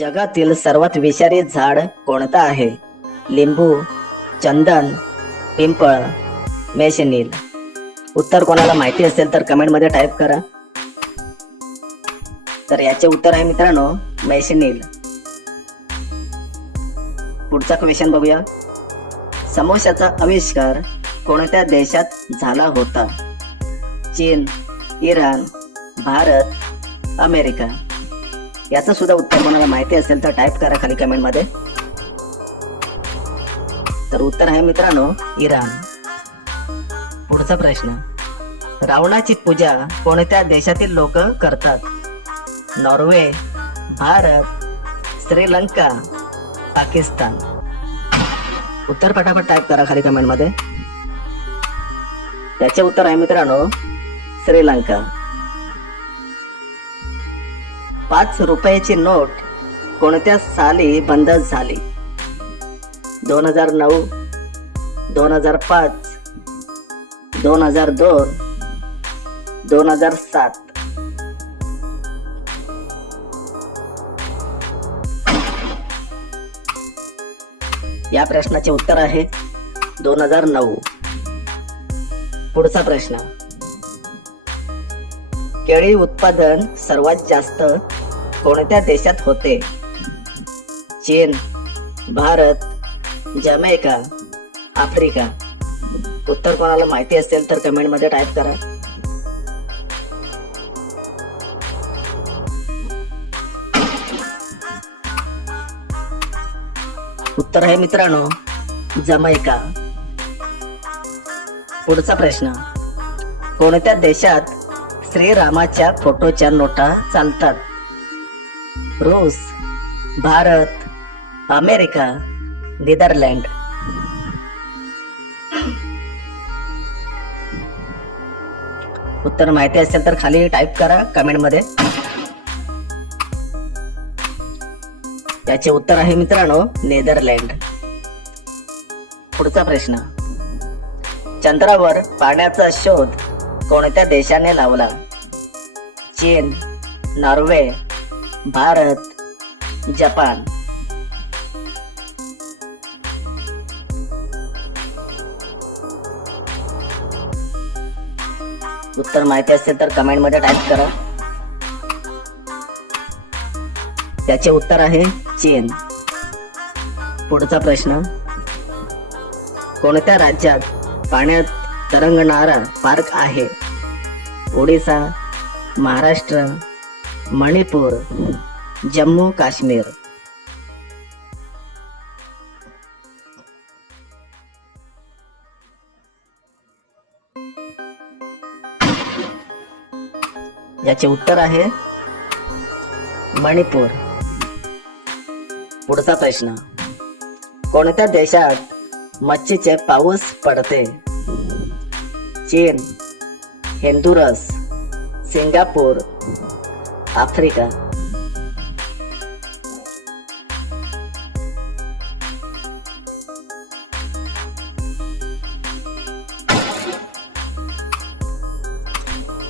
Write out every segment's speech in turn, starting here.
जगातील सर्वात विषारी झाड कोणतं आहे? लिंबू, चंदन, पिंपळ, मेषनील. उत्तर कोणाला माहिती असेल तर कमेंट मध्ये टाईप करा. तर याचे उत्तर आहे मित्रांनो मेषनील. पुढचा क्वेश्चन बघूया. समोशाचा आविष्कार कोणत्या देशात झाला होता? चीन, इराण, भारत, अमेरिका. याचं सुद्धा उत्तर कोणाला माहिती असेल तर टाईप करा खाली कमेंट मध्ये. तर उत्तर आहे मित्रांनो इराण. पुढचा प्रश्न. रावणाची पूजा कोणत्या देशातील लोक करतात? नॉर्वे, भारत, श्रीलंका, पाकिस्तान. उत्तर पटापट टाईप करा खाली कमेंट मध्ये. याचे उत्तर आहे मित्रांनो श्रीलंका. 5 रुपयाची नोट कोणत्या साली बंद झाली? 2009, 2005, 2002, 2007. या प्रश्नाचे उत्तर आहे 2009. पुढचा प्रश्न. केळी उत्पादन सर्वात जास्त कोणत्या देशात होते? चीन, भारत, जमैका, आफ्रिका. उत्तर कोणाला माहिती असेल तर कमेंट मध्ये टाईप करा. उत्तर आहे मित्रांनो जमैका. पुढचा प्रश्न. कोणत्या देशात श्रीरामाच्या फोटोच्या नोटा चालतात? रूस, भारत, अमेरिका, नेदरलँड. उत्तर माहिती असेल तर खाली टाईप करा कमेंट मध्ये. याचे उत्तर आहे मित्रांनो नेदरलँड. पुढचा प्रश्न. चंद्रावर पाण्याचा शोध कोणत्या देशाने लावला? चीन, नॉर्वे, भारत, जपान. उत्तर माहिती असेल तर कमेंट मध्ये टाईप करा. त्याचे उत्तर आहे चीन. पुढचा प्रश्न. कोणत्या राज्यात पाण्यात तरंगणारा पार्क आहे? ओडिसा, महाराष्ट्र, मणिपूर, जम्मू काश्मीर. याचे उत्तर आहे मणिपूर. पुढचा प्रश्न. कोणत्या देशात मच्छीचे पाऊस पडते? चीन, होंडुरस, सिंगापूर, आफ्रिका.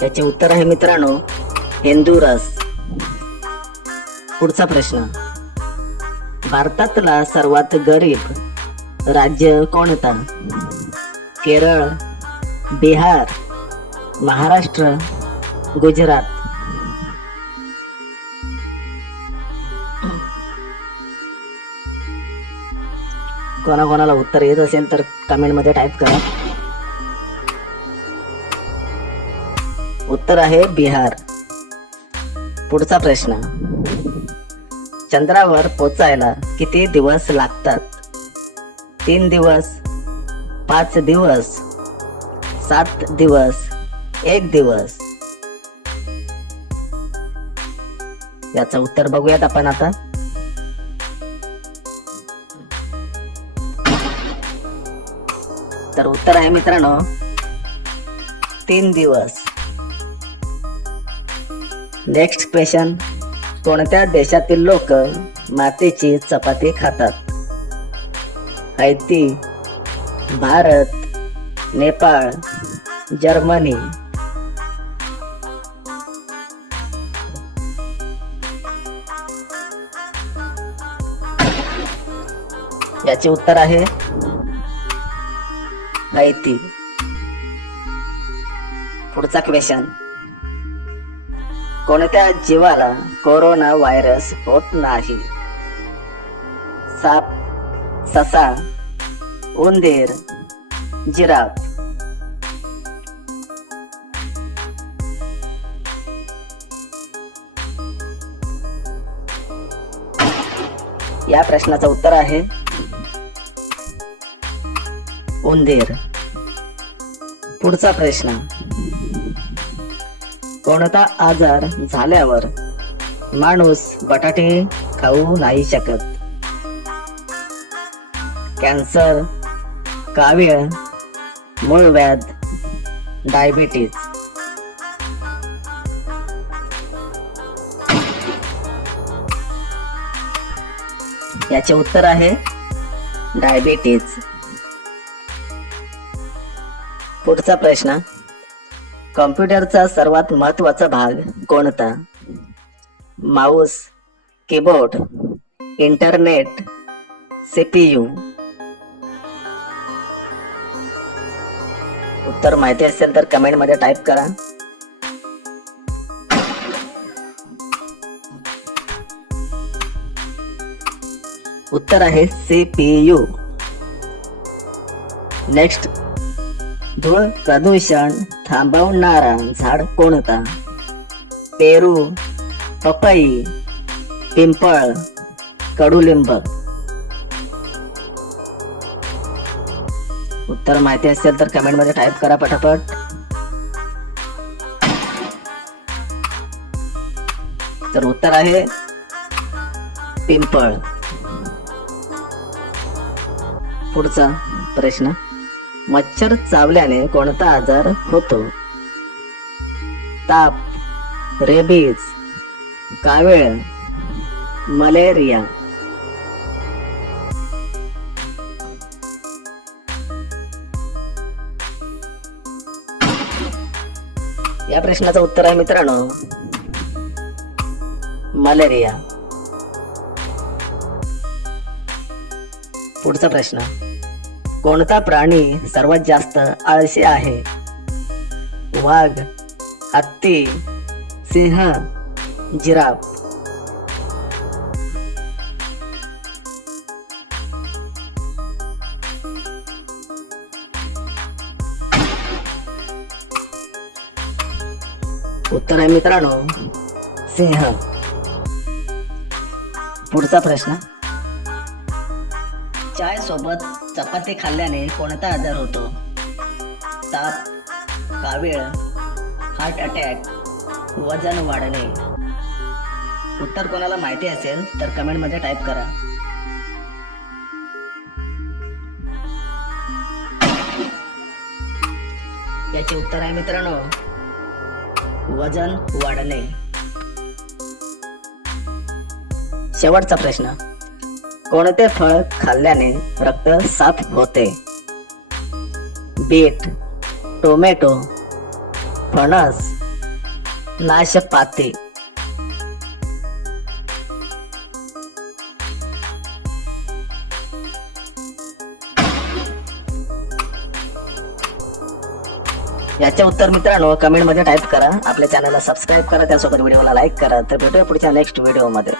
याचे उत्तर आहे मित्रांनो होंडुरस. पुढचा प्रश्न. भारतातला सर्वात गरीब राज्य कोणता? केरळ, बिहार, महाराष्ट्र, गुजरात. कोणाकोणाला उत्तर येत असेल तर कमेंट मध्ये टाईप करा. उत्तर आहे बिहार. पुढचा प्रश्न. चंद्रावर पोचायला किती दिवस लागतात? 3 दिवस, 5 दिवस, 7 दिवस, 1 दिवस. याचं उत्तर बघूयात आपण आता. तर उत्तर आहे मित्रांनो 3 दिवस. Next question. कोणत्या देशातील लोक मातीची चपाती खातात? Haiti, Bharat, Nepal, Germany. याचे उत्तर आहे हैती. पुढचा क्वेश्चन, कोणत्या जीवाला कोरोना व्हायरस होत नाही? साप, ससा, उंदीर, जिराफ. या प्रश्नाचं उत्तर आहे उंदीर. पुढचा प्रश्न, कोणता आजार झाल्यावर माणूस बटाटे खाऊ नाही शकत? कॅन्सर, कावीळ, मूळव्याध, डायबिटीज. याचे उत्तर आहे डायबिटीज. पुढचा प्रश्न, कॉम्प्युटरचा सर्वात महत्वाचा भाग कोणता? Mouse, keyboard, internet, CPU. उत्तर माहिती असेल तर कमेंट मध्ये टाइप करा. उत्तर आहे सीपीयू. नेक्स्ट, धूळ प्रदूषण थांबवणारा झाड कोणता? पेरू, पपई, पिंपळ, कडुलिंब. उत्तर माहिती असेल तर कमेंट मध्ये टाइप करा पटापट. तर उत्तर आहे पिंपळ. पुढचा प्रश्न, मच्छर चावल्याने कोणता आजार होतो? ताप, रेबीज, कावीळ, मलेरिया. या प्रश्नाचं उत्तर आहे मित्रांनो मलेरिया. पुढचा प्रश्न, कोणता प्राणी सर्वात जास्त आळशी आहे? वाघ, हत्ती, सिंह, जिराफ. उत्तर आहे मित्रांनो सिंह. पुढचा प्रश्न, चाय सोबत चपाती खाल्ल्याने कोणता आजार होतो? ताप, कावीळ, हार्ट अटॅक, वजन वाढणे. उत्तर कोणाला माहिती असेल तर कमेंट मध्ये टाइप करा. याचे उत्तर आहे मित्रांनो वजन वाढणे. शेवटचा प्रश्न, कोणते फळ खाल्ल्याने रक्त साफ होते? बीट, टोमॅटो, फणस, नाशपाती. याचे उत्तर मित्रांनो कमेंट मध्ये टाइप करा. आपल्या चॅनलला सबस्क्राईब करा, त्यासोबत व्हिडिओला लाईक करा. तर भेटूया पुढच्या नेक्स्ट व्हिडिओ मध्ये.